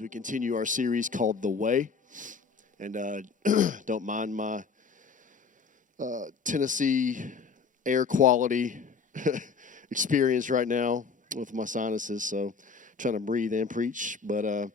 as we continue our series called The Way. And don't mind my Tennessee air quality experience right now with my sinuses, so trying to breathe and preach. But,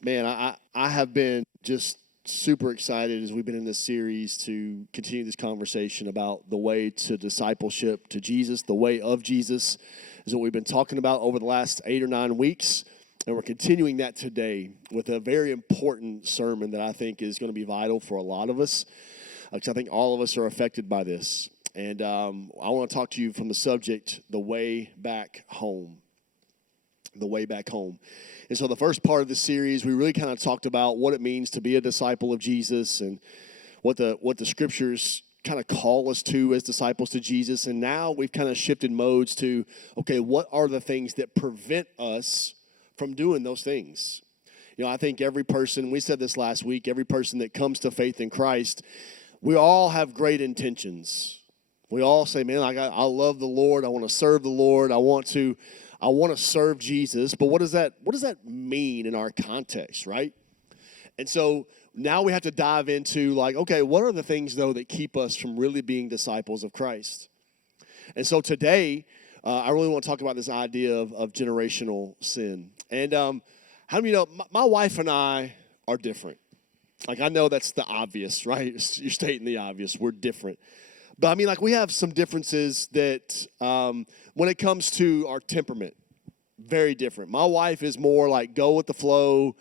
man, I have been just super excited as we've been in this series to continue this conversation about the way to discipleship to Jesus. The way of Jesus is what we've been talking about over the last 8 or 9 weeks. And we're continuing that today with a very important sermon that I think is going to be vital for a lot of us, because I think all of us are affected by this. And I want to talk to you from the subject, the way back home. The way back home. And so the first part of the series, we really kind of talked about what it means to be a disciple of Jesus and what the scriptures kind of call us to as disciples to Jesus. And now we've kind of shifted modes to, okay, what are the things that prevent us from doing those things? You know, I think every person, we said this last week, every person that comes to faith in Christ, we all have great intentions. We all say, man, I love the Lord. I want to serve the Lord. I want to serve Jesus. But what does that mean in our context, right? And so now we have to dive into like, okay, what are the things, though, that keep us from really being disciples of Christ? And so today, I really want to talk about this idea of generational sin. And how many know, my wife and I are different. Like, I know that's the obvious, right? You're stating the obvious. We're different. But, I mean, like, we have some differences that when it comes to our temperament, very different. My wife is more like go with the flow.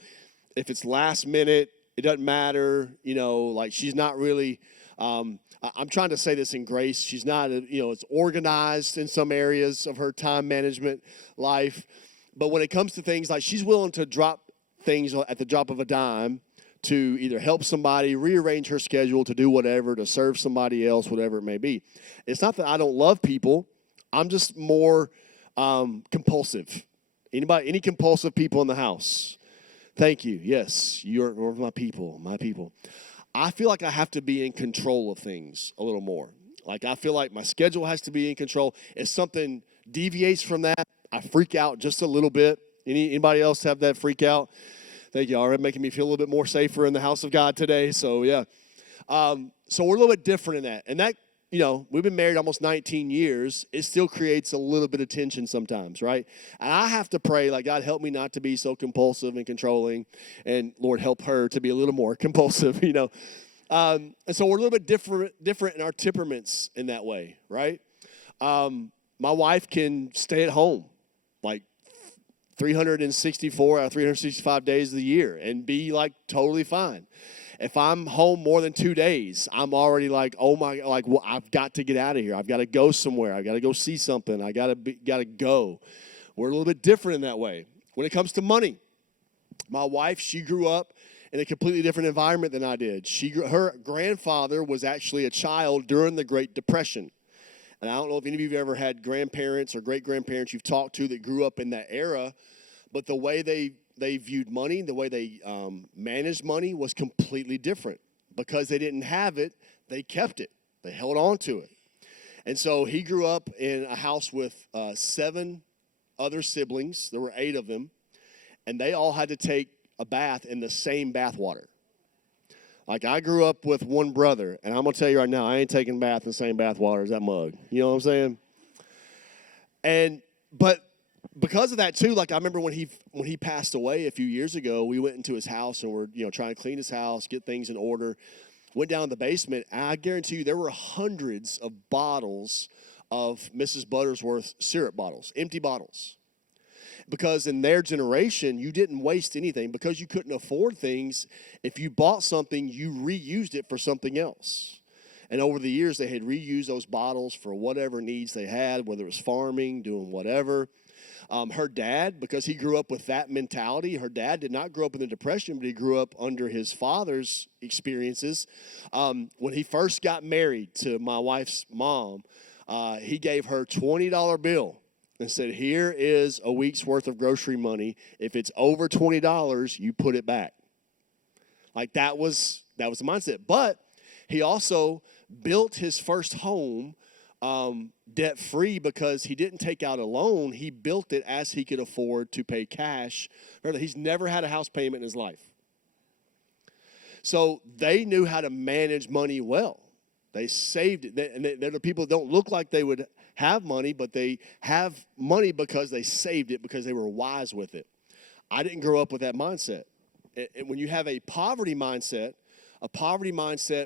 If it's last minute, it doesn't matter. You know, like, she's not really I'm trying to say this in grace. She's not, it's organized in some areas of her time management life. But when it comes to things like she's willing to drop things at the drop of a dime to either help somebody, rearrange her schedule, to do whatever, to serve somebody else, whatever it may be. It's not that I don't love people. I'm just more compulsive. Any compulsive people in the house? Thank you. Yes, you're my people, my people. I feel like I have to be in control of things a little more. Like, I feel like my schedule has to be in control. If something deviates from that, I freak out just a little bit. Anybody else have that freak out? Thank you. All right, making me feel a little bit more safer in the house of God today. So, yeah. So we're a little bit different in that. And that, we've been married almost 19 years. It still creates a little bit of tension sometimes, right? And I have to pray, like, God, help me not to be so compulsive and controlling. And, Lord, help her to be a little more compulsive, And so we're a little bit different in our temperaments in that way, right? My wife can stay at home, like, 364 out of 365 days of the year and be, like, totally fine. If I'm home more than 2 days, I'm already like, oh my, like, well, I've got to get out of here. I've got to go somewhere. I've got to go see something. I got to go. We're a little bit different in that way. When it comes to money, my wife, she grew up in a completely different environment than I did. Her grandfather was actually a child during the Great Depression. And I don't know if any of you have ever had grandparents or great-grandparents you've talked to that grew up in that era, but the way they viewed money, the way they managed money was completely different. Because they didn't have it, they kept it. They held on to it. And so he grew up in a house with 7 other siblings. There were 8 of them. And they all had to take a bath in the same bath water. Like, I grew up with one brother, and I'm going to tell you right now, I ain't taking a bath in the same bath water as that mug. You know what I'm saying? But because of that, too, like, I remember when he passed away a few years ago, we went into his house, and we're, trying to clean his house, get things in order. Went down to the basement, and I guarantee you there were hundreds of bottles of Mrs. Buttersworth syrup bottles, empty bottles. Because in their generation, you didn't waste anything. Because you couldn't afford things, if you bought something, you reused it for something else. And over the years, they had reused those bottles for whatever needs they had, whether it was farming, doing whatever. Her dad, because he grew up with that mentality, her dad did not grow up in the Depression, but he grew up under his father's experiences. When he first got married to my wife's mom, he gave her a $20 bill and said, here is a week's worth of grocery money. If it's over $20, you put it back. Like, that was the mindset. But he also built his first home debt free because he didn't take out a loan. He built it as he could afford to pay cash. Remember, he's never had a house payment in his life. So they knew how to manage money well. They saved it. And they're the people that don't look like they would have money, but they have money because they saved it, because they were wise with it. I didn't grow up with that mindset. And when you have a poverty mindset,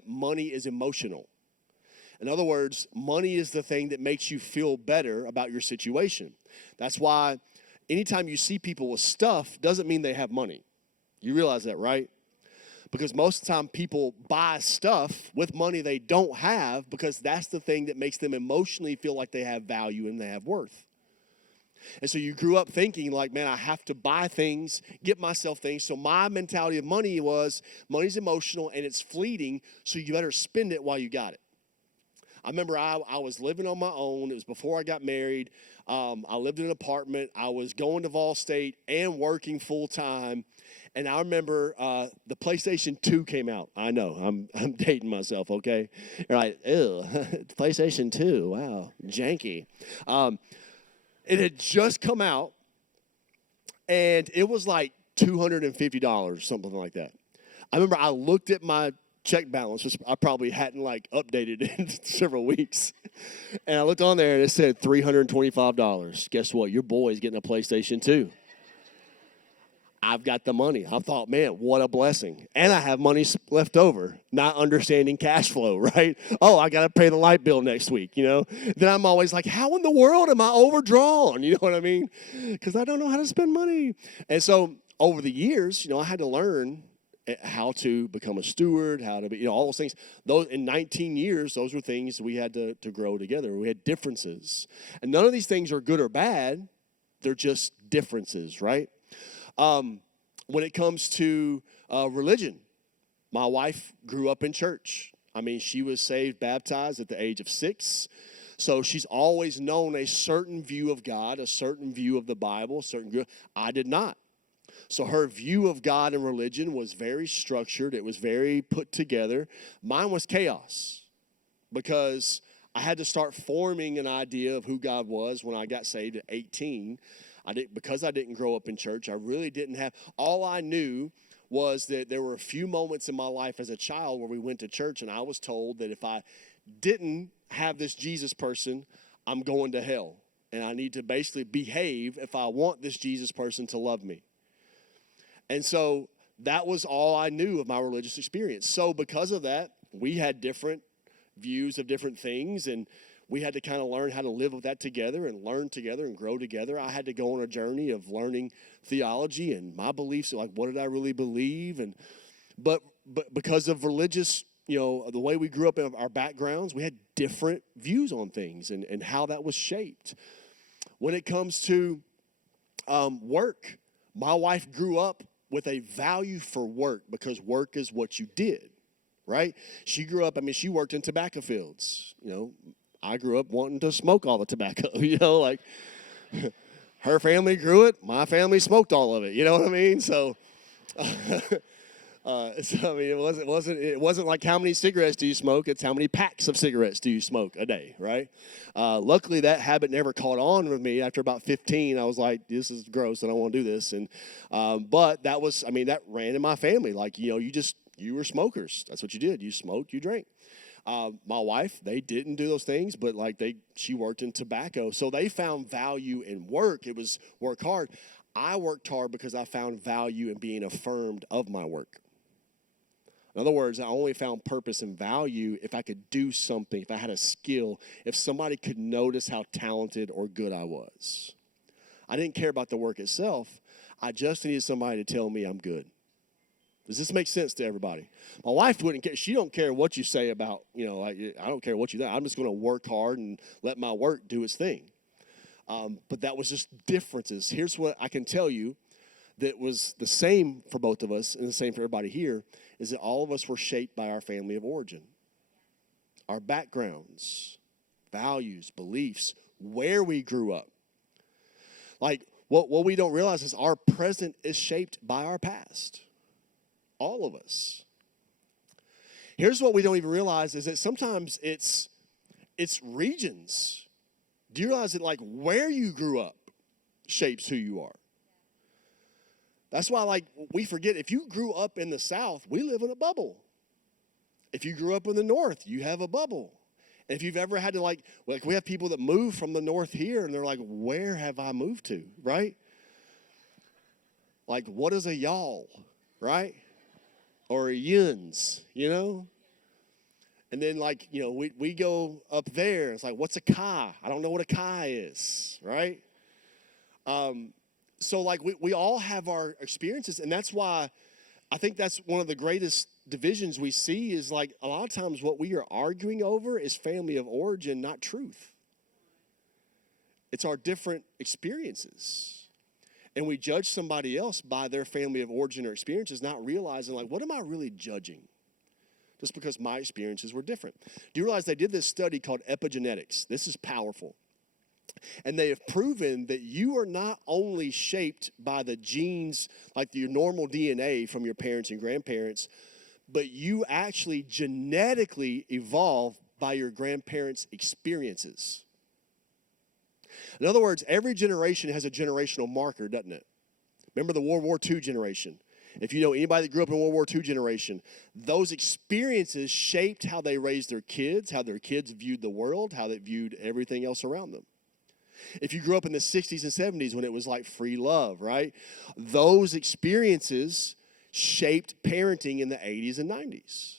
money is emotional. In other words, money is the thing that makes you feel better about your situation. That's why anytime you see people with stuff doesn't mean they have money. You realize that, right? Because most of the time people buy stuff with money they don't have because that's the thing that makes them emotionally feel like they have value and they have worth. And so you grew up thinking like, man, I have to buy things, get myself things. So my mentality of money was, money's emotional and it's fleeting, so you better spend it while you got it. I remember I was living on my own. It was before I got married. I lived in an apartment. I was going to Vol State and working full time. And I remember the PlayStation 2 came out. I know, I'm dating myself, okay? You're like, ew, PlayStation 2, wow, janky. It had just come out, and it was like $250, something like that. I remember I looked at my check balance, which I probably hadn't like updated in several weeks. And I looked on there and it said $325. Guess what? Your boy's getting a PlayStation 2. I've got the money. I thought, man, what a blessing. And I have money left over, not understanding cash flow, right? Oh, I got to pay the light bill next week, you know? Then I'm always like, how in the world am I overdrawn? You know what I mean? Because I don't know how to spend money. And so over the years, I had to learn how to become a steward, how to be, all those things. Those in 19 years, those were things we had to grow together. We had differences. And none of these things are good or bad. They're just differences, right? When it comes to religion, my wife grew up in church. I mean, she was saved, baptized at the age of 6. So she's always known a certain view of God, a certain view of the Bible, I did not. So her view of God and religion was very structured. It was very put together. Mine was chaos because I had to start forming an idea of who God was when I got saved at 18. Because I didn't grow up in church, I really didn't have, all I knew was that there were a few moments in my life as a child where we went to church and I was told that if I didn't have this Jesus person, I'm going to hell. And I need to basically behave if I want this Jesus person to love me. And so that was all I knew of my religious experience. So because of that, we had different views of different things, and we had to kind of learn how to live with that together and learn together and grow together. I had to go on a journey of learning theology and my beliefs, like what did I really believe? But because of religious, the way we grew up in our backgrounds, we had different views on things and how that was shaped. When it comes to work, my wife grew up with a value for work because work is what you did, right? She grew up, she worked in tobacco fields. I grew up wanting to smoke all the tobacco, like her family grew it, my family smoked all of it, you know what I mean? So, it wasn't like how many cigarettes do you smoke, it's how many packs of cigarettes do you smoke a day, right? Luckily, that habit never caught on with me. After about 15, I was like, this is gross, I don't want to do this. And but that was, that ran in my family. Like, you were smokers. That's what you did. You smoked, you drank. My wife, they didn't do those things, but she worked in tobacco. So they found value in work. It was work hard. I worked hard because I found value in being affirmed of my work. In other words, I only found purpose and value if I could do something, if I had a skill, if somebody could notice how talented or good I was. I didn't care about the work itself. I just needed somebody to tell me I'm good. Does this make sense to everybody? My wife wouldn't care. She don't care what you say about, I don't care what you think. I'm just going to work hard and let my work do its thing. But that was just differences. Here's what I can tell you that was the same for both of us and the same for everybody here, is that all of us were shaped by our family of origin. Our backgrounds, values, beliefs, where we grew up. Like, what we don't realize is our present is shaped by our past. All of us. Here's what we don't even realize is that sometimes it's it's regions. Do you realize that like where you grew up shapes who you are? That's why like we forget, if you grew up in the South, we live in a bubble. If you grew up in the North, you have a bubble. And if you've ever had to like we have people that move from the North here and they're like, where have I moved to, right? Like, what is a y'all, right? Or a yuns, you know? And then, like, you know, we go up there. It's like, what's a kai? I don't know what a kai is, right? So, like, we all have our experiences. And that's why I think that's one of the greatest divisions we see is, like, a lot of times what we are arguing over is family of origin, not truth. It's our different experiences. And we judge somebody else by their family of origin or experiences, not realizing, like, what am I really judging? Just because my experiences were different. Do you realize they did this study called Epigenetics? This is powerful. And they have proven that you are not only shaped by the genes, like your normal DNA from your parents and grandparents, but you actually genetically evolve by your grandparents' experiences. In other words, every generation has a generational marker, doesn't it? Remember the World War II generation. If you know anybody that grew up in World War II generation, those experiences shaped how they raised their kids, how their kids viewed the world, how they viewed everything else around them. If you grew up in the 60s and 70s when it was like free love, right? Those experiences shaped parenting in the 80s and 90s.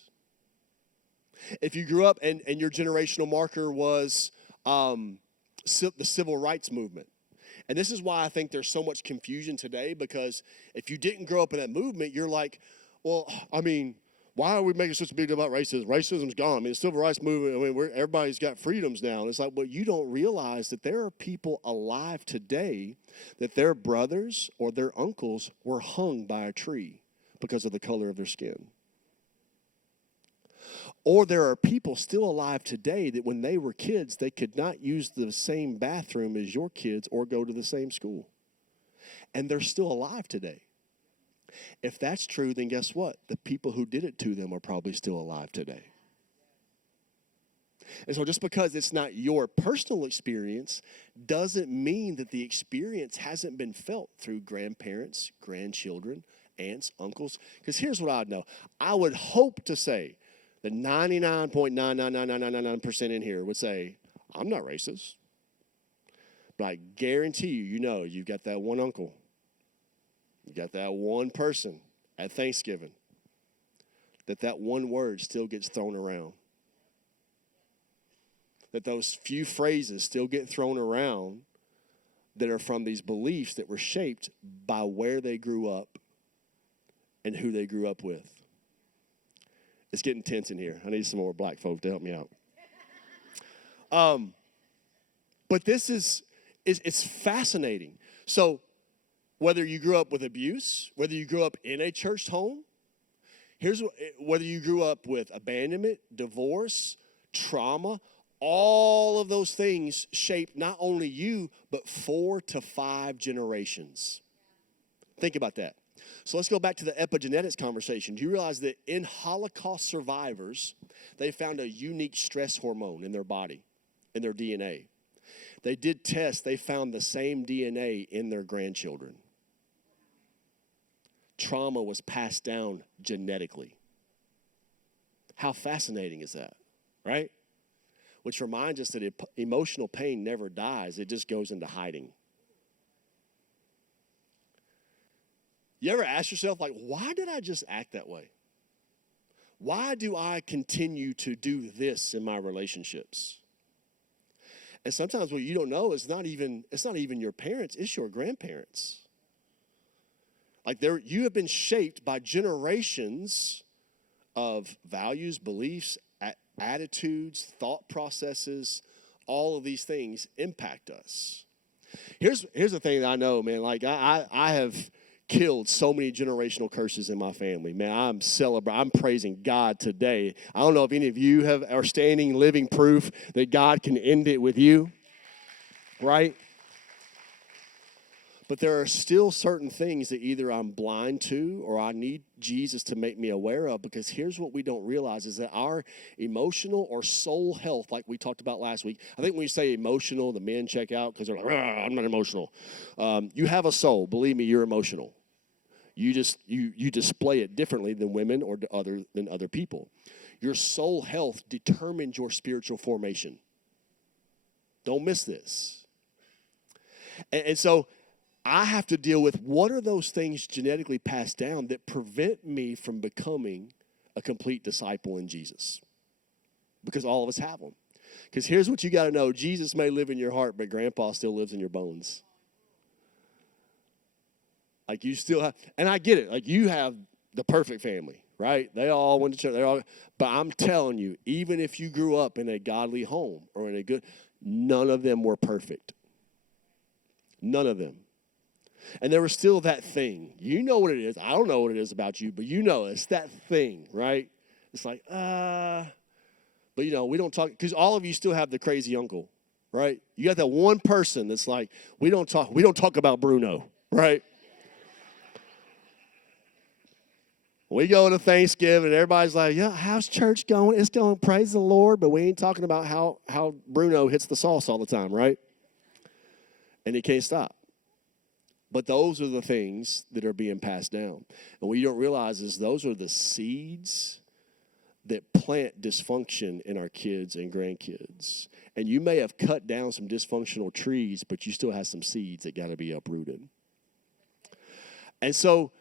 If you grew up and your generational marker was the civil rights movement. And this is why I think there's so much confusion today, because if you didn't grow up in that movement, you're like, well, I mean, why are we making such a big deal about racism? Racism's gone. I mean, the civil rights movement, I mean, everybody's got freedoms now. And it's like, well, you don't realize that there are people alive today that their brothers or their uncles were hung by a tree because of the color of their skin. Or there are people still alive today that when they were kids, they could not use the same bathroom as your kids or go to the same school. And they're still alive today. If that's true, then guess what? The people who did it to them are probably still alive today. And so just because it's not your personal experience doesn't mean that the experience hasn't been felt through grandparents, grandchildren, aunts, uncles. Because here's what I'd know. I would hope to say that 99.99999% in here would say, I'm not racist. But I guarantee you, you've got that one uncle. You got that one person at Thanksgiving that one word still gets thrown around. That those few phrases still get thrown around that are from these beliefs that were shaped by where they grew up and who they grew up with. It's getting tense in here. I need some more black folk to help me out. But this it's fascinating. So whether you grew up with abuse, whether you grew up in a church home, whether you grew up with abandonment, divorce, trauma, all of those things shape not only you, but 4 to 5 generations. Think about that. So let's go back to the epigenetics conversation. Do you realize that in Holocaust survivors, they found a unique stress hormone in their body, in their DNA? They did tests. They found the same DNA in their grandchildren. Trauma was passed down genetically. How fascinating is that, right? Which reminds us that emotional pain never dies. It just goes into hiding. You ever ask yourself, like, why did I just act that way? Why do I continue to do this in my relationships? And sometimes what you don't know is not even your parents, it's your grandparents. Like you have been shaped by generations of values, beliefs, attitudes, thought processes. All of these things impact us. Here's the thing that I know, man. Like I have killed so many generational curses in my family. Man, I'm praising God today. I don't know if any of you are standing living proof that God can end it with you, right? But there are still certain things that either I'm blind to or I need Jesus to make me aware of, because here's what we don't realize is that our emotional or soul health, like we talked about last week, I think when you say emotional, the men check out because they're like, I'm not emotional. You have a soul. Believe me, you're emotional. You display it differently than women or than other people. Your soul health determines your spiritual formation. Don't miss this. And so I have to deal with what are those things genetically passed down that prevent me from becoming a complete disciple in Jesus? Because all of us have them. Because here's what you got to know. Jesus may live in your heart, but grandpa still lives in your bones. Like you still have, and I get it. Like you have the perfect family, right? They all went to church. But I'm telling you, even if you grew up in a godly home or in a good, none of them were perfect. None of them. And there was still that thing. You know what it is. I don't know what it is about you, but you know it's that thing, right? It's like, but we don't talk, because all of you still have the crazy uncle, right? You got that one person that's like, we don't talk about Bruno, right? We go to Thanksgiving, and everybody's like, yeah, how's church going? It's going, praise the Lord, but we ain't talking about how Bruno hits the sauce all the time, right? And he can't stop. But those are the things that are being passed down. And what you don't realize is those are the seeds that plant dysfunction in our kids and grandkids. And you may have cut down some dysfunctional trees, but you still have some seeds that got to be uprooted. And so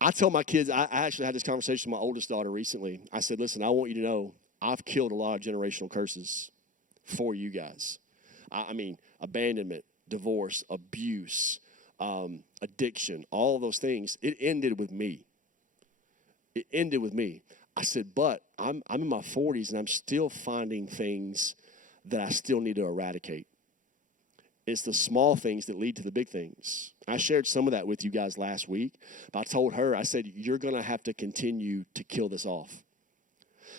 I tell my kids, I actually had this conversation with my oldest daughter recently. I said, listen, I want you to know I've killed a lot of generational curses for you guys. I mean, abandonment, divorce, abuse, addiction, all of those things. It ended with me. I said, but I'm in my 40s and I'm still finding things that I still need to eradicate. It's the small things that lead to the big things. I shared some of that with you guys last week. But I told her, I said, you're going to have to continue to kill this off.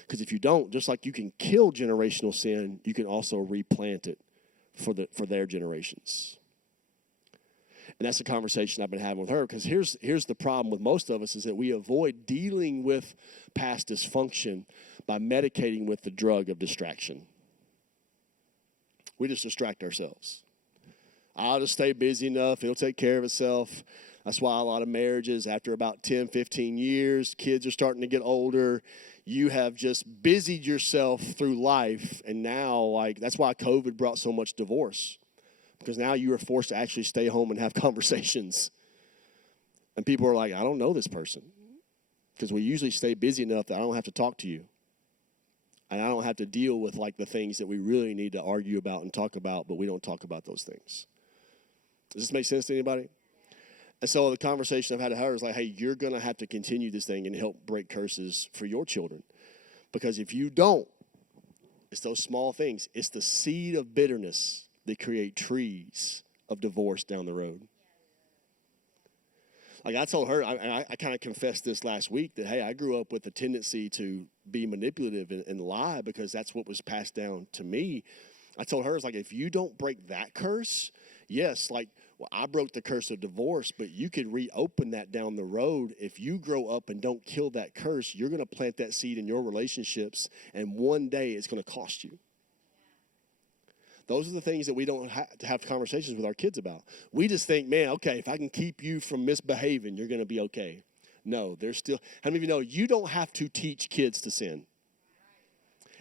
Because if you don't, just like you can kill generational sin, you can also replant it for their generations. And that's the conversation I've been having with her, because here's the problem with most of us is that we avoid dealing with past dysfunction by medicating with the drug of distraction. We just distract ourselves. I'll just stay busy enough. It'll take care of itself. That's why a lot of marriages, after about 10, 15 years, kids are starting to get older. You have just busied yourself through life, and now, that's why COVID brought so much divorce. Because now you are forced to actually stay home and have conversations. And people are like, I don't know this person. Because we usually stay busy enough that I don't have to talk to you. And I don't have to deal with the things that we really need to argue about and talk about, but we don't talk about those things. Does this make sense to anybody? And so the conversation I've had with her is like, hey, you're going to have to continue this thing and help break curses for your children. Because if you don't, it's those small things. It's the seed of bitterness that create trees of divorce down the road. I told her, I kind of confessed this last week, that, hey, I grew up with a tendency to be manipulative and lie because that's what was passed down to me. I told her, it's like, if you don't break that curse, yes, I broke the curse of divorce, but you could reopen that down the road. If you grow up and don't kill that curse, you're going to plant that seed in your relationships, and one day it's going to cost you. Those are the things that we don't have to have conversations with our kids about. We just think, man, okay, if I can keep you from misbehaving, you're going to be okay. No, there's still, how many of you know you don't have to teach kids to sin?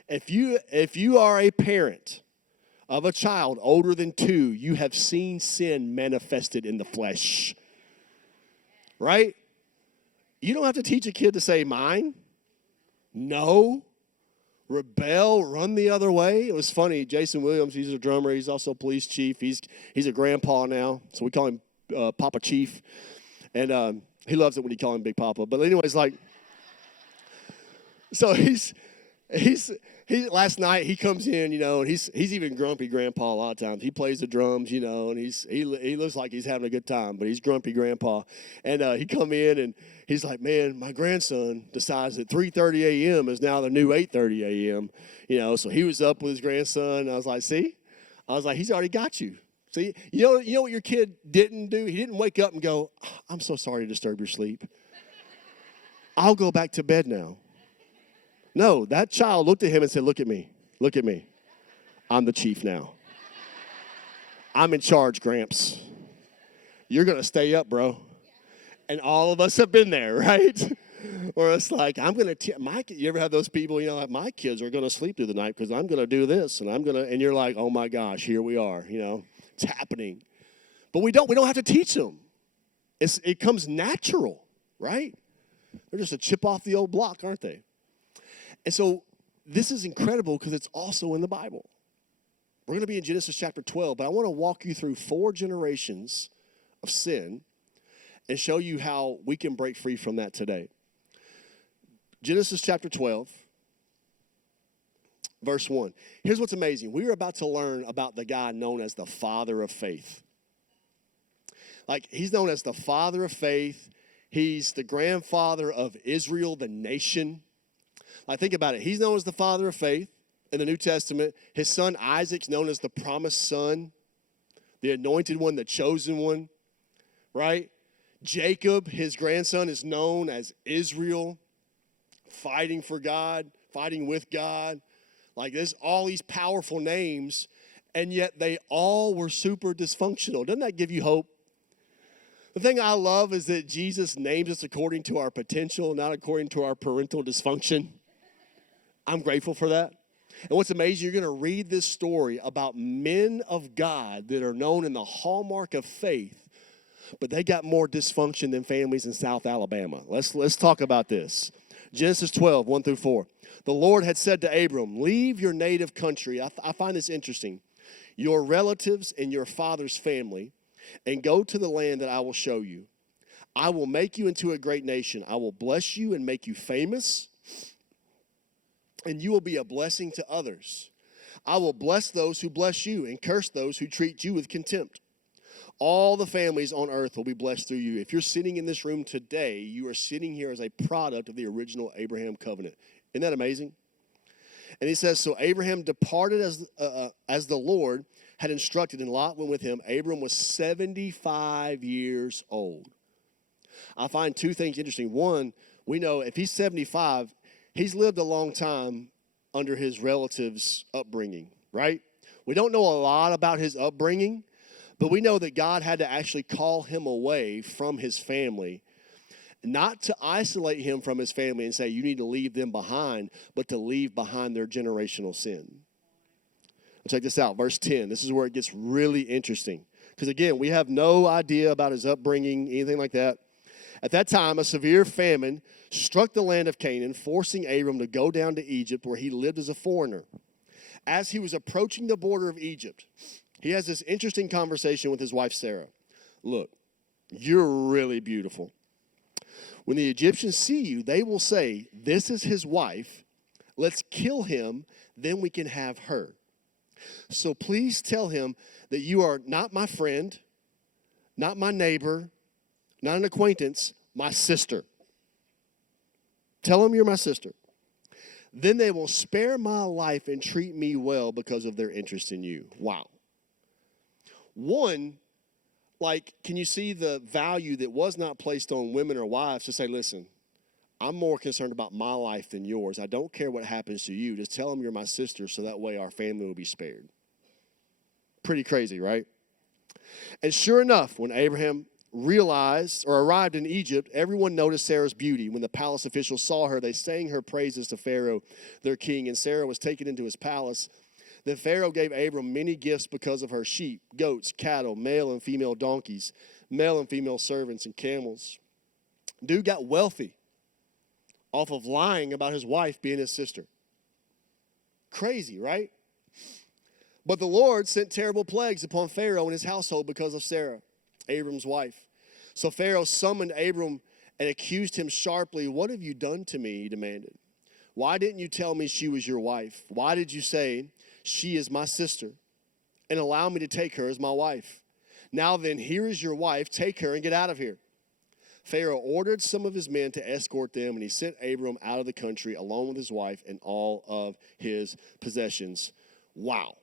If you are a parent of a child older than 2, you have seen sin manifested in the flesh. Right? You don't have to teach a kid to say mine. No. Rebel, run the other way. It was funny. Jason Williams, he's a drummer. He's also a police chief. He's a grandpa now, so we call him Papa Chief. And he loves it when you call him Big Papa. But anyways, so he last night he comes in, and he's even grumpy grandpa a lot of times. He plays the drums, and he looks like he's having a good time, but he's grumpy grandpa. And he come in and he's like, man, my grandson decides that 3:30 a.m. is now the new 8:30 a.m. So he was up with his grandson. And I was like, see? I was like, he's already got you. See, you know what your kid didn't do? He didn't wake up and go, I'm so sorry to disturb your sleep. I'll go back to bed now. No, that child looked at him and said, look at me. Look at me. I'm the chief now. I'm in charge, Gramps. You're going to stay up, bro. And all of us have been there, right? Or it's like, I'm going to, you ever have those people, like my kids are going to sleep through the night because I'm going to do this and you're like, oh my gosh, here we are, it's happening. But we don't have to teach them. It comes natural, right? They're just a chip off the old block, aren't they? And so this is incredible because it's also in the Bible. We're going to be in Genesis chapter 12, but I want to walk you through 4 generations of sin and show you how we can break free from that today. Genesis chapter 12, verse 1. Here's what's amazing. We are about to learn about the guy known as the father of faith. Like, he's known as the father of faith. He's the grandfather of Israel, the nation. Like, think about it. He's known as the father of faith in the New Testament. His son Isaac's known as the promised son, the anointed one, the chosen one, right? Jacob, his grandson, is known as Israel, fighting for God, fighting with God. Like, there's all these powerful names, and yet they all were super dysfunctional. Doesn't that give you hope? The thing I love is that Jesus names us according to our potential, not according to our parental dysfunction. I'm grateful for that. And what's amazing, you're going to read this story about men of God that are known in the hallmark of faith, but they got more dysfunction than families in South Alabama. Let's talk about this. Genesis 12, 1 through 4. The Lord had said to Abram, leave your native country. I find this interesting. Your relatives and your father's family, and go to the land that I will show you. I will make you into a great nation. I will bless you and make you famous, and you will be a blessing to others. I will bless those who bless you and curse those who treat you with contempt. All the families on earth will be blessed through you. If you're sitting in this room today, you are sitting here as a product of the original Abraham covenant. Isn't that amazing? And he says, so Abraham departed as the Lord had instructed, and Lot went with him. Abram was 75 years old. I find 2 things interesting. One, we know if he's 75, he's lived a long time under his relatives' upbringing, right? We don't know a lot about his upbringing, but we know that God had to actually call him away from his family, not to isolate him from his family and say, you need to leave them behind, but to leave behind their generational sin. Check this out, verse 10. This is where it gets really interesting. Because again, we have no idea about his upbringing, anything like that. At that time, a severe famine struck the land of Canaan, forcing Abram to go down to Egypt, where he lived as a foreigner. As he was approaching the border of Egypt, he has this interesting conversation with his wife, Sarah. Look, you're really beautiful. When the Egyptians see you, they will say, this is his wife. Let's kill him, then we can have her. So please tell him that you are not my friend, not my neighbor, not an acquaintance, my sister. Tell him you're my sister. Then they will spare my life and treat me well because of their interest in you. Wow. One, like, can you see the value that was not placed on women or wives to say, listen, I'm more concerned about my life than yours. I don't care what happens to you. Just tell them you're my sister so that way our family will be spared. Pretty crazy, right? And sure enough, when Abraham realized or arrived in Egypt, everyone noticed Sarah's beauty. When the palace officials saw her, they sang her praises to Pharaoh, their king, and Sarah was taken into his palace. Then Pharaoh gave Abram many gifts because of her: sheep, goats, cattle, male and female donkeys, male and female servants, and camels. Dude got wealthy off of lying about his wife being his sister. Crazy, right? But the Lord sent terrible plagues upon Pharaoh and his household because of Sarah, Abram's wife. So Pharaoh summoned Abram and accused him sharply. What have you done to me? He demanded. Why didn't you tell me she was your wife? Why did you say she is my sister and allow me to take her as my wife? Now then, here is your wife. Take her and get out of here. Pharaoh ordered some of his men to escort them, and he sent Abram out of the country along with his wife and all of his possessions. Wow.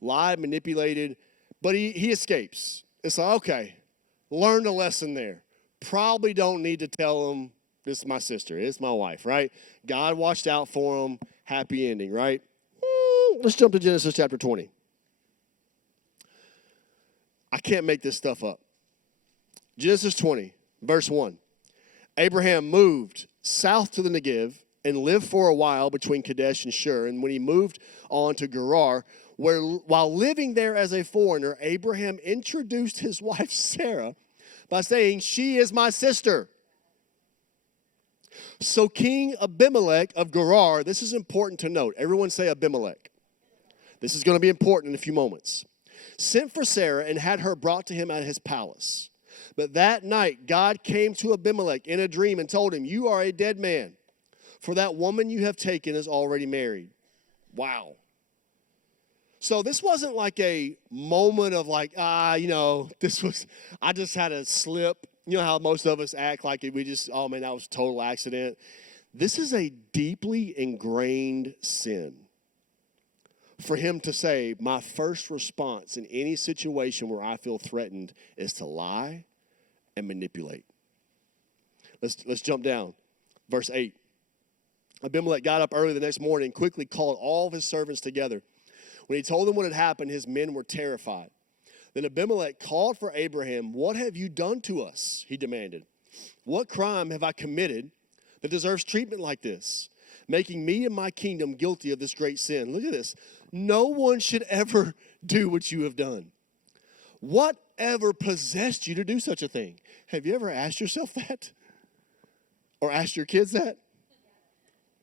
Lied, manipulated, But he escapes. It's like, okay, learned a lesson there. Probably don't need to tell him this is my sister. It's my wife, right? God watched out for him. Happy ending, right? Let's jump to Genesis chapter 20. I can't make this stuff up. Genesis 20, verse 1. Abraham moved south to the Negev and lived for a while between Kadesh and Shur. And when he moved on to Gerar, while living there as a foreigner, Abraham introduced his wife Sarah by saying, "She is my sister." So King Abimelech of Gerar, this is important to note. Everyone say Abimelech. This is going to be important in a few moments. Sent for Sarah and had her brought to him at his palace. But that night God came to Abimelech in a dream and told him, "You are a dead man, for that woman you have taken is already married." Wow. So this wasn't like a moment of like, I just had a slip. You know how most of us act like we just, oh man, that was a total accident. This is a deeply ingrained sin. For him to say, my first response in any situation where I feel threatened is to lie and manipulate. Let's jump down. Verse 8. Abimelech got up early the next morning and quickly called all of his servants together. When he told them what had happened, his men were terrified. Then Abimelech called for Abraham. "What have you done to us?" he demanded. "What crime have I committed that deserves treatment like this, making me and my kingdom guilty of this great sin?" Look at this. "No one should ever do what you have done. Whatever possessed you to do such a thing?" Have you ever asked yourself that? Or asked your kids that?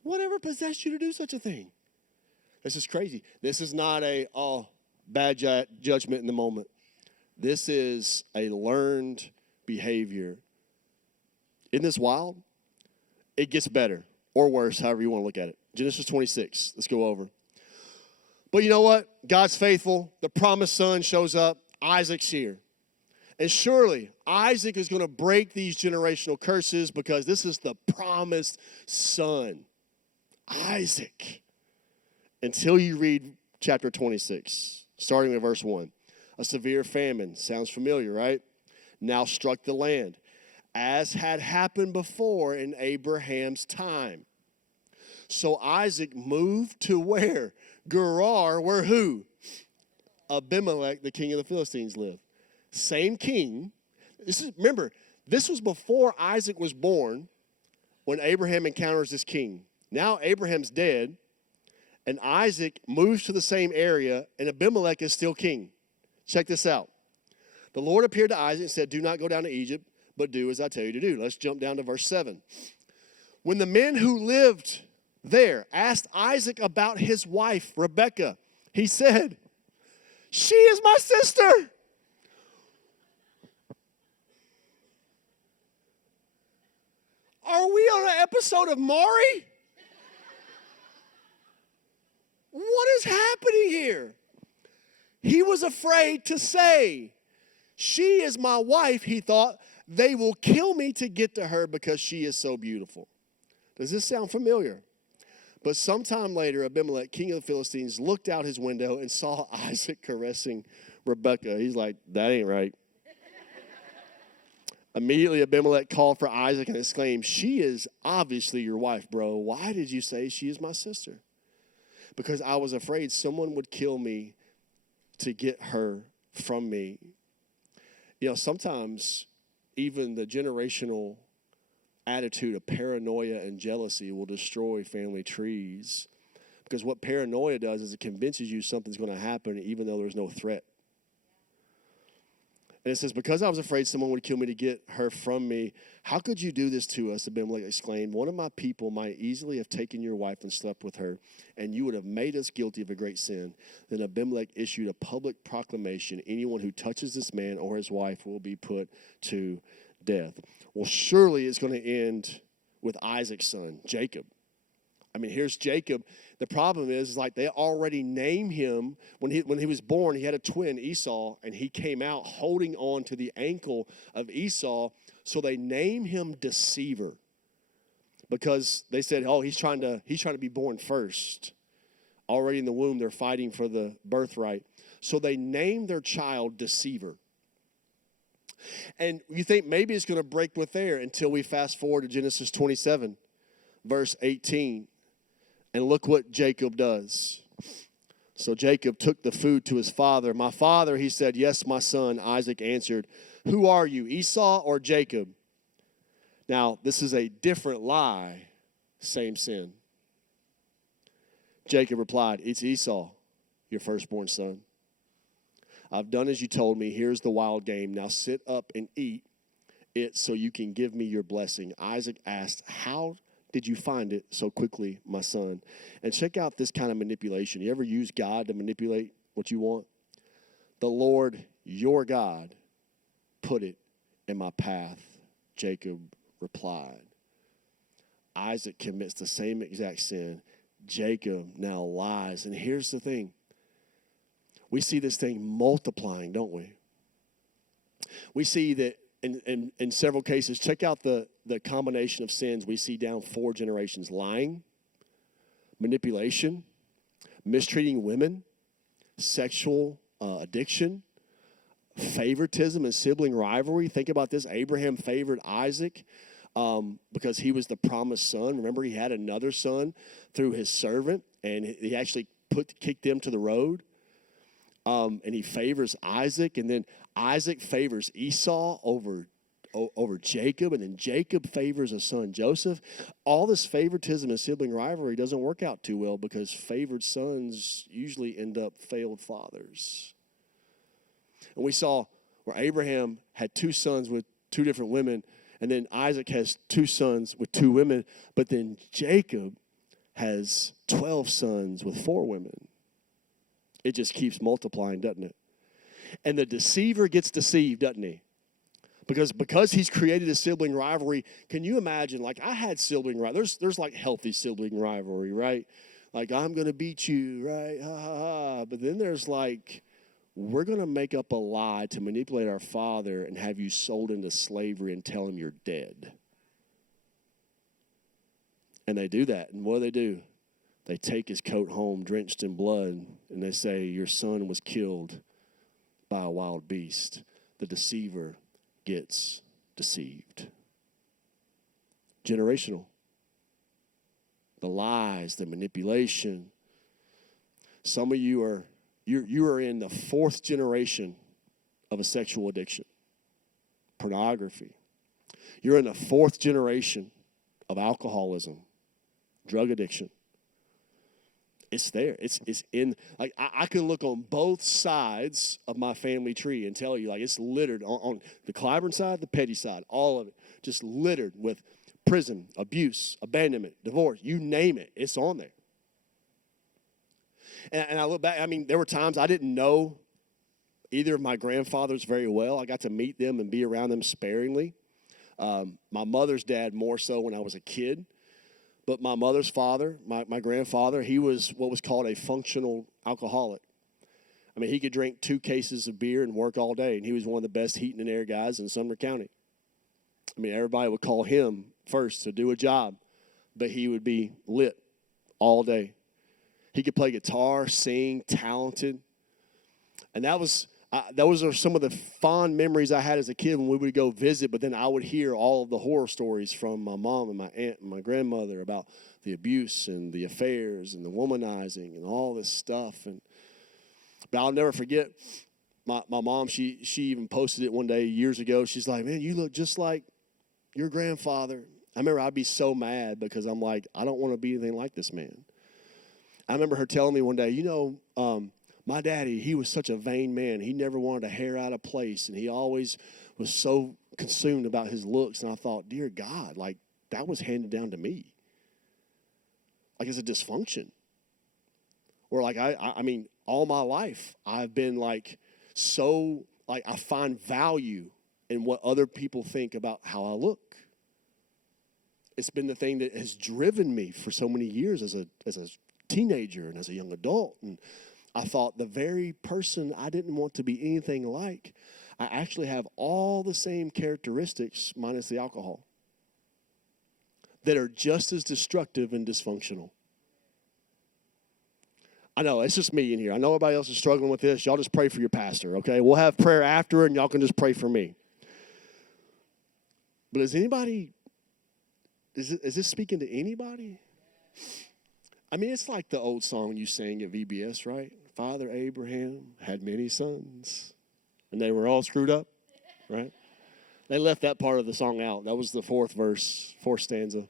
Whatever possessed you to do such a thing? This is crazy. This is not a bad judgment in the moment. This is a learned behavior. Isn't this wild? It gets better or worse, however you want to look at it. Genesis 26. Let's go over. But you know what? God's faithful. The promised son shows up. Isaac's here. And surely Isaac is going to break these generational curses because this is the promised son. Isaac. Until you read chapter 26, starting with verse 1. A severe famine, sounds familiar, right? Now struck the land, as had happened before in Abraham's time. So Isaac moved to where? Gerar, where who? Abimelech, the king of the Philistines, lived. Same king. Remember, this was before Isaac was born when Abraham encounters this king. Now Abraham's dead. And Isaac moves to the same area, and Abimelech is still king. Check this out. The Lord appeared to Isaac and said, "Do not go down to Egypt, but do as I tell you to do." Let's jump down to verse 7. When the men who lived there asked Isaac about his wife, Rebekah, he said, "She is my sister." Are we on an episode of Maury? What is happening here? He was afraid to say, "She is my wife," he thought. "They will kill me to get to her because she is so beautiful." Does this sound familiar? But sometime later, Abimelech, king of the Philistines, looked out his window and saw Isaac caressing Rebekah. He's like, that ain't right. Immediately, Abimelech called for Isaac and exclaimed, "She is obviously your wife, bro. Why did you say she is my sister?" "Because I was afraid someone would kill me to get her from me." You know, sometimes even the generational attitude of paranoia and jealousy will destroy family trees. Because what paranoia does is it convinces you something's going to happen even though there's no threat. And it says, "Because I was afraid someone would kill me to get her from me. How could you do this to us?" Abimelech exclaimed. "One of my people might easily have taken your wife and slept with her, and you would have made us guilty of a great sin." Then Abimelech issued a public proclamation: "Anyone who touches this man or his wife will be put to death." Well, surely it's going to end with Isaac's son, Jacob. I mean, here's Jacob. The problem is like they already named him. When he was born, he had a twin, Esau, and he came out holding on to the ankle of Esau. So they named him Deceiver because they said, "Oh, he's trying to be born first." Already in the womb, they're fighting for the birthright. So they named their child Deceiver. And you think maybe it's going to break with there until we fast forward to Genesis 27, verse 18. And look what Jacob does. So Jacob took the food to his father. My father, he said, yes, my son. Isaac answered, who are you, Esau or Jacob? Now, this is a different lie, same sin. Jacob replied, it's Esau, your firstborn son. I've done as you told me. Here's the wild game. Now sit up and eat it so you can give me your blessing. Isaac asked, how did you find it so quickly, my son? And check out this kind of manipulation. You ever use God to manipulate what you want? The Lord, your God, put it in my path, Jacob replied. Isaac commits the same exact sin. Jacob now lies. And here's the thing. We see this thing multiplying, don't we? We see that in several cases, check out the combination of sins we see down 4 generations. Lying, manipulation, mistreating women, sexual addiction, favoritism and sibling rivalry. Think about this. Abraham favored Isaac because he was the promised son. Remember, he had another son through his servant, and he actually kicked them to the road. And he favors Isaac, and then Isaac favors Esau over Jacob, and then Jacob favors his son Joseph. All this favoritism and sibling rivalry doesn't work out too well because favored sons usually end up failed fathers. And we saw where Abraham had 2 sons with 2 different women, and then Isaac has 2 sons with 2 women, but then Jacob has 12 sons with 4 women. It just keeps multiplying, doesn't it? And the deceiver gets deceived, doesn't he? Because he's created a sibling rivalry. Can you imagine? Like, I had sibling rivalry. There's like healthy sibling rivalry, right? Like, I'm going to beat you, right? Ha, ha, ha. But then there's like, we're going to make up a lie to manipulate our father and have you sold into slavery and tell him you're dead. And they do that. And what do? They take his coat home drenched in blood, and they say, your son was killed by a wild beast. The deceiver gets deceived. Generational. The lies, the manipulation. Some of you are in the 4th generation of a sexual addiction. Pornography. You're in the 4th generation of alcoholism, drug addiction. It's there. It's in, like, I can look on both sides of my family tree and tell you, like, it's littered on the Clyburn side, the Petty side, all of it, just littered with prison, abuse, abandonment, divorce, you name it, it's on there. And I look back, I mean, there were times I didn't know either of my grandfathers very well. I got to meet them and be around them sparingly. My mother's dad more so when I was a kid. But my mother's father, my grandfather, he was what was called a functional alcoholic. I mean, he could drink 2 cases of beer and work all day, and he was one of the best heating and air guys in Sumner County. I mean, everybody would call him first to do a job, but he would be lit all day. He could play guitar, sing, talented. And those are some of the fond memories I had as a kid when we would go visit, but then I would hear all of the horror stories from my mom and my aunt and my grandmother about the abuse and the affairs and the womanizing and all this stuff. But I'll never forget my mom, she even posted it one day years ago. She's like, man, you look just like your grandfather. I remember I'd be so mad because I'm like, I don't want to be anything like this man. I remember her telling me one day, my daddy, he was such a vain man. He never wanted a hair out of place, and he always was so consumed about his looks. And I thought, dear God, like, that was handed down to me. Like, it's a dysfunction. Or like, I mean, all my life, I've been like, so, like, I find value in what other people think about how I look. It's been the thing that has driven me for so many years as a teenager and as a young adult. And I thought the very person I didn't want to be anything like, I actually have all the same characteristics minus the alcohol that are just as destructive and dysfunctional. I know, it's just me in here. I know everybody else is struggling with this. Y'all just pray for your pastor, okay? We'll have prayer after, and y'all can just pray for me. But is this speaking to anybody? I mean, it's like the old song you sang at VBS, right? Father Abraham had many sons, and they were all screwed up, right? They left that part of the song out. That was the fourth stanza.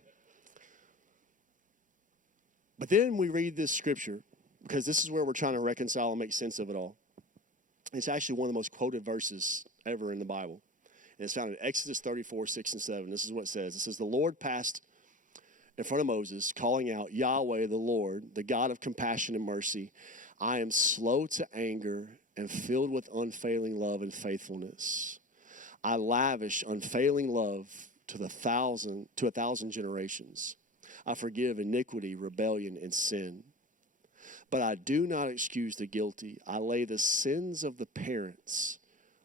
But then we read this scripture, because this is where we're trying to reconcile and make sense of it all. It's actually one of the most quoted verses ever in the Bible. And it's found in Exodus 34, 6 and 7. This is what it says. It says, the Lord passed in front of Moses, calling out, Yahweh, the Lord, the God of compassion and mercy. I am slow to anger and filled with unfailing love and faithfulness. I lavish unfailing love to a thousand generations. I forgive iniquity, rebellion, and sin. But I do not excuse the guilty. I lay the sins of the parents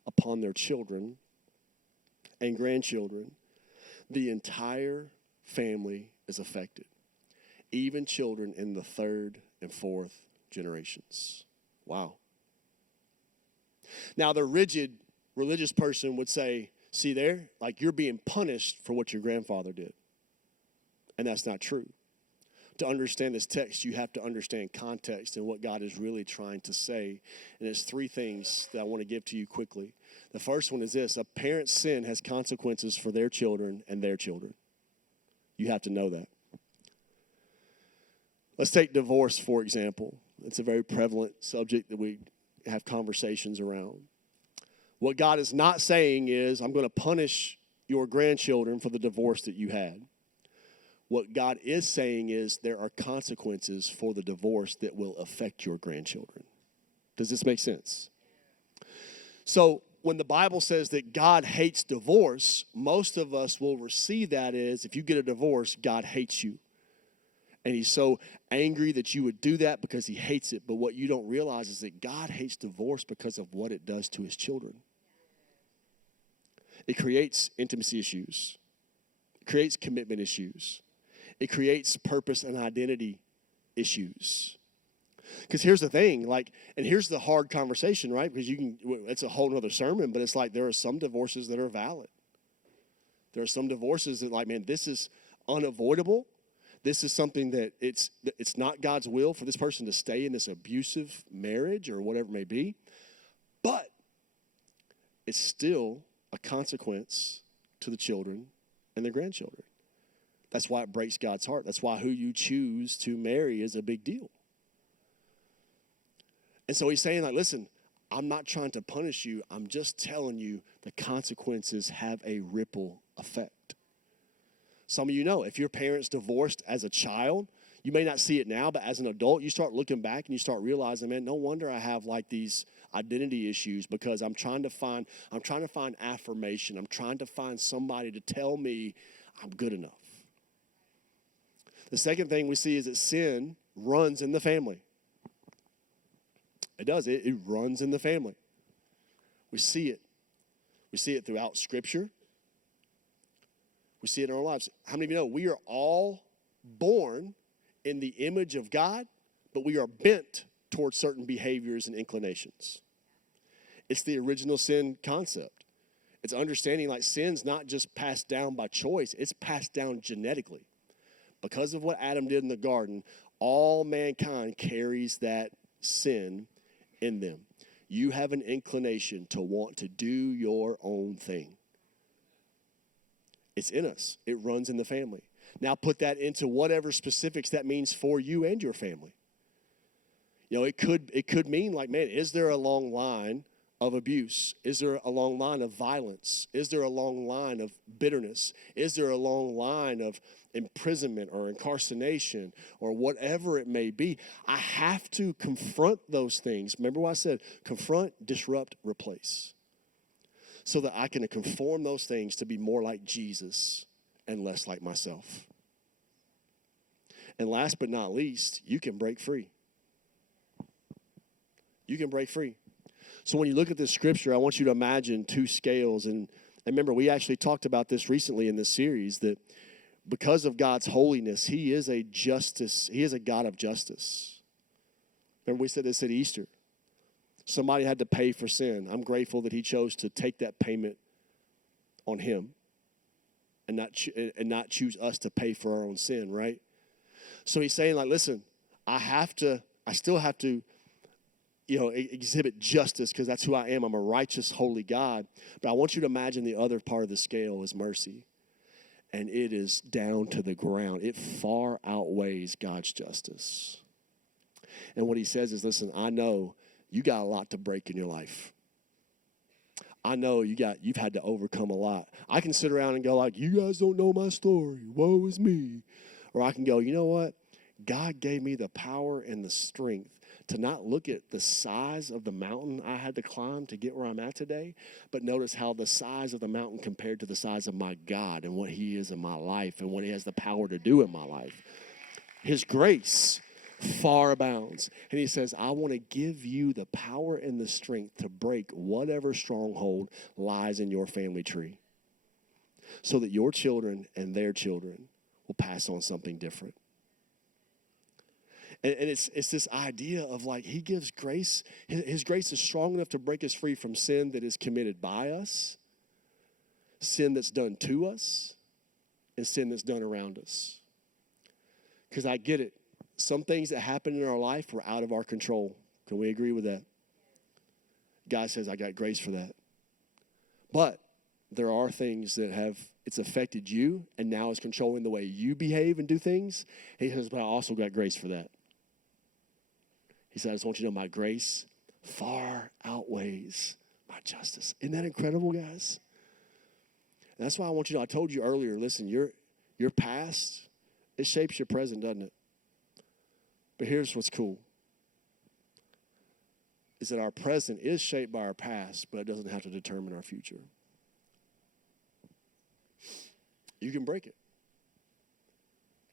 upon their children and grandchildren. The entire family is affected, even children in the third and fourth generations. Wow. Now, the rigid religious person would say, see there, like you're being punished for what your grandfather did. And that's not true. To understand this text, you have to understand context and what God is really trying to say. And it's three things that I want to give to you quickly. The first one is this: a parent's sin has consequences for their children and their children. You have to know that. Let's take divorce, for example. It's a very prevalent subject that we have conversations around. What God is not saying is, I'm going to punish your grandchildren for the divorce that you had. What God is saying is there are consequences for the divorce that will affect your grandchildren. Does this make sense? So when the Bible says that God hates divorce, most of us will receive that as, if you get a divorce, God hates you. And he's so angry that you would do that because he hates it. But what you don't realize is that God hates divorce because of what it does to his children. It creates intimacy issues. It creates commitment issues. It creates purpose and identity issues. Because here's the thing, and here's the hard conversation, right? Because it's a whole other sermon, but it's like there are some divorces that are valid. There are some divorces that, man, this is unavoidable. This is something that it's not God's will for this person to stay in this abusive marriage or whatever it may be. But it's still a consequence to the children and their grandchildren. That's why it breaks God's heart. That's why who you choose to marry is a big deal. And so he's saying, listen, I'm not trying to punish you. I'm just telling you the consequences have a ripple effect. Some of you know, if your parents divorced as a child, you may not see it now, but as an adult, you start looking back and you start realizing, man, no wonder I have these identity issues, because I'm trying to find affirmation. I'm trying to find somebody to tell me I'm good enough. The second thing we see is that sin runs in the family. It does. It runs in the family. We see it. We see it throughout Scripture. We see it in our lives. How many of you know we are all born in the image of God, but we are bent towards certain behaviors and inclinations? It's the original sin concept. It's understanding sin's not just passed down by choice, it's passed down genetically. Because of what Adam did in the garden, all mankind carries that sin in them. You have an inclination to want to do your own thing. It's in us. It runs in the family. Now put that into whatever specifics that means for you and your family. It could mean man, is there a long line of abuse? Is there a long line of violence? Is there a long line of bitterness? Is there a long line of imprisonment or incarceration or whatever it may be? I have to confront those things. Remember what I said? Confront, disrupt, replace. So that I can conform those things to be more like Jesus and less like myself. And last but not least, you can break free. You can break free. So when you look at this scripture, I want you to imagine two scales. And remember, we actually talked about this recently in this series, that because of God's holiness, he is a God of justice. Remember we said this at Easter. Somebody had to pay for sin. I'm grateful that he chose to take that payment on him and not choose us to pay for our own sin, right? So he's saying, like, listen, I still have to, exhibit justice because that's who I am. I'm a righteous, holy God. But I want you to imagine the other part of the scale is mercy. And it is down to the ground. It far outweighs God's justice. And what he says is, listen, I know you got a lot to break in your life. I know you've had to overcome a lot. I can sit around and go like, you guys don't know my story. Woe is me. Or I can go, you know what? God gave me the power and the strength to not look at the size of the mountain I had to climb to get where I'm at today, but notice how the size of the mountain compared to the size of my God and what he is in my life and what he has the power to do in my life. His grace far abounds. And he says, I want to give you the power and the strength to break whatever stronghold lies in your family tree so that your children and their children will pass on something different. And it's this idea of like he gives grace. His grace is strong enough to break us free from sin that is committed by us, sin that's done to us, and sin that's done around us. Because I get it. Some things that happen in our life were out of our control. Can we agree with that? God says, I got grace for that. But there are things that it's affected you and now it's controlling the way you behave and do things. He says, but I also got grace for that. He said, I just want you to know my grace far outweighs my justice. Isn't that incredible, guys? And that's why I want you to know, I told you earlier, listen, your past, it shapes your present, doesn't it? But here's what's cool, is that our present is shaped by our past, but it doesn't have to determine our future. You can break it.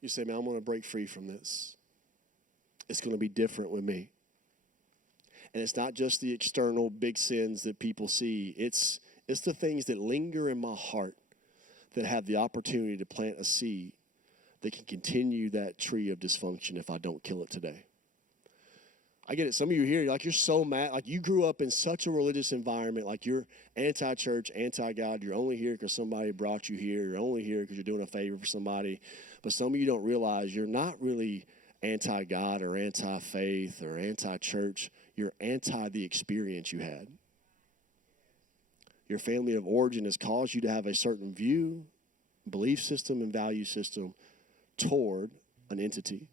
You say, man, I'm going to break free from this. It's going to be different with me. And it's not just the external big sins that people see. It's the things that linger in my heart that have the opportunity to plant a seed that can continue that tree of dysfunction if I don't kill it today. I get it. Some of you here, you're so mad. Like you grew up in such a religious environment. Like you're anti-church, anti-God. You're only here because somebody brought you here. You're only here because you're doing a favor for somebody. But some of you don't realize you're not really anti-God or anti-faith or anti-church. You're anti the experience you had. Your family of origin has caused you to have a certain view, belief system, and value system toward an entity.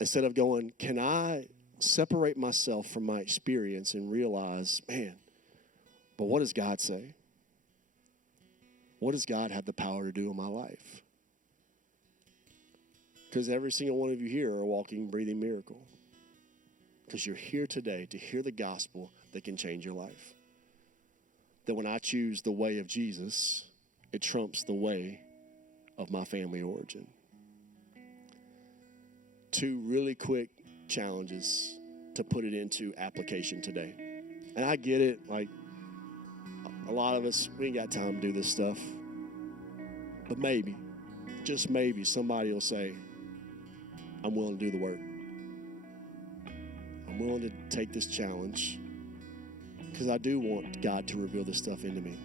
Instead of going, can I separate myself from my experience and realize, man, but what does God say? What does God have the power to do in my life? Because every single one of you here are a walking, breathing miracle. Because you're here today to hear the gospel that can change your life. That when I choose the way of Jesus, it trumps the way of my family origin. 2 really quick challenges to put it into application today. And I get it, like a lot of us, we ain't got time to do this stuff. But maybe, just maybe, somebody will say, I'm willing to do the work. I'm willing to take this challenge because I do want God to reveal this stuff into me.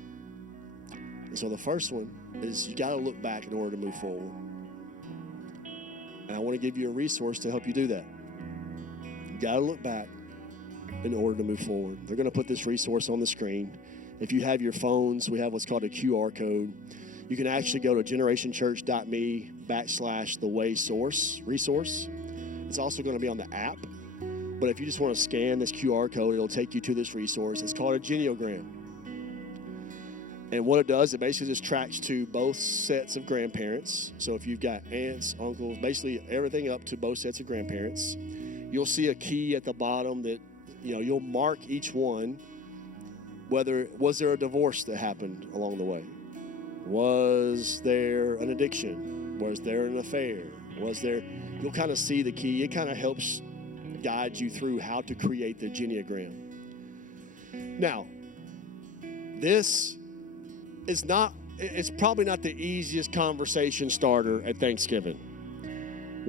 And so the first one is you got to look back in order to move forward. And I want to give you a resource to help you do that. You got to look back in order to move forward. They're going to put this resource on the screen. If you have your phones, we have what's called a QR code. You can actually go to generationchurch.me/the-way-source resource. It's also going to be on the app. But if you just want to scan this QR code, it'll take you to this resource. It's called a geniogram. And what it does, it basically just tracks to both sets of grandparents. So if you've got aunts, uncles, basically everything up to both sets of grandparents, you'll see a key at the bottom that, you'll mark each one. Was there a divorce that happened along the way? Was there an addiction? Was there an affair? You'll kind of see the key. It kind of helps guide you through how to create the geniogram. Now, it's probably not the easiest conversation starter at Thanksgiving.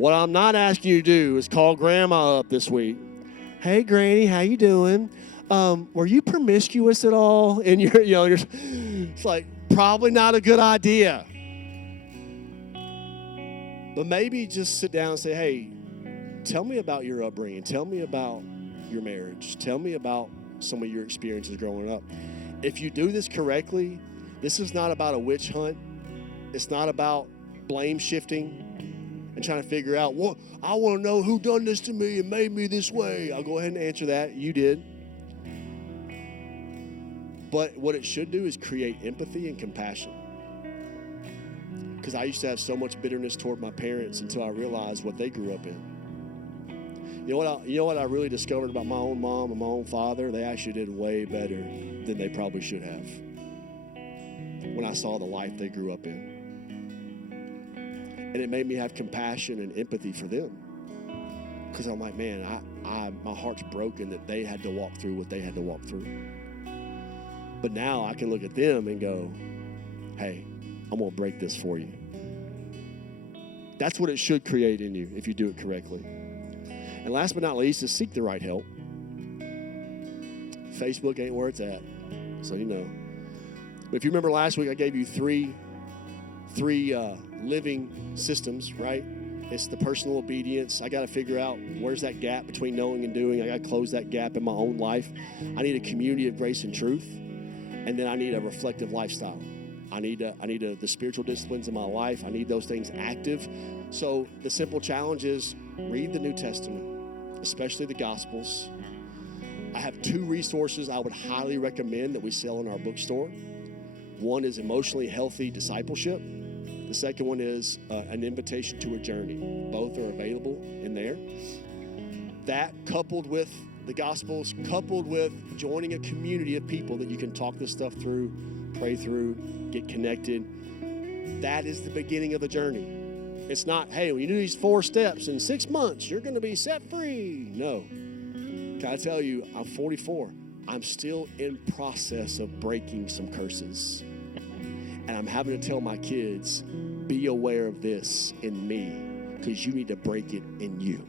What I'm not asking you to do is call grandma up this week. Hey, Granny, how you doing? Were you promiscuous at all? And it's like probably not a good idea. But maybe just sit down and say, hey, tell me about your upbringing. Tell me about your marriage. Tell me about some of your experiences growing up. If you do this correctly, this is not about a witch hunt. It's not about blame shifting and trying to figure out, well, I want to know who done this to me and made me this way. I'll go ahead and answer that. You did. But what it should do is create empathy and compassion. Because I used to have so much bitterness toward my parents until I realized what they grew up in. You know what I really discovered about my own mom and my own father? They actually did way better than they probably should have when I saw the life they grew up in. And it made me have compassion and empathy for them. Because I'm like, man, my heart's broken that they had to walk through what they had to walk through. But now I can look at them and go, hey, I'm going to break this for you. That's what it should create in you if you do it correctly. And last but not least is seek the right help. Facebook ain't where it's at, so you know. But if you remember last week, I gave you three living systems, right? It's the personal obedience. I got to figure out where's that gap between knowing and doing. I got to close that gap in my own life. I need a community of grace and truth. And then I need a reflective lifestyle. I need the spiritual disciplines in my life. I need those things active. So the simple challenge is read the New Testament, especially the Gospels. I have 2 resources I would highly recommend that we sell in our bookstore. One is Emotionally Healthy Discipleship. The second one is An Invitation to a Journey. Both are available in there. That coupled with the Gospels, coupled with joining a community of people that you can talk this stuff through, pray through, get connected. That is the beginning of the journey. It's not, hey, when you do these 4 steps in 6 months, you're going to be set free. No. Can I tell you, I'm 44. I'm still in process of breaking some curses. And I'm having to tell my kids, be aware of this in me, because you need to break it in you.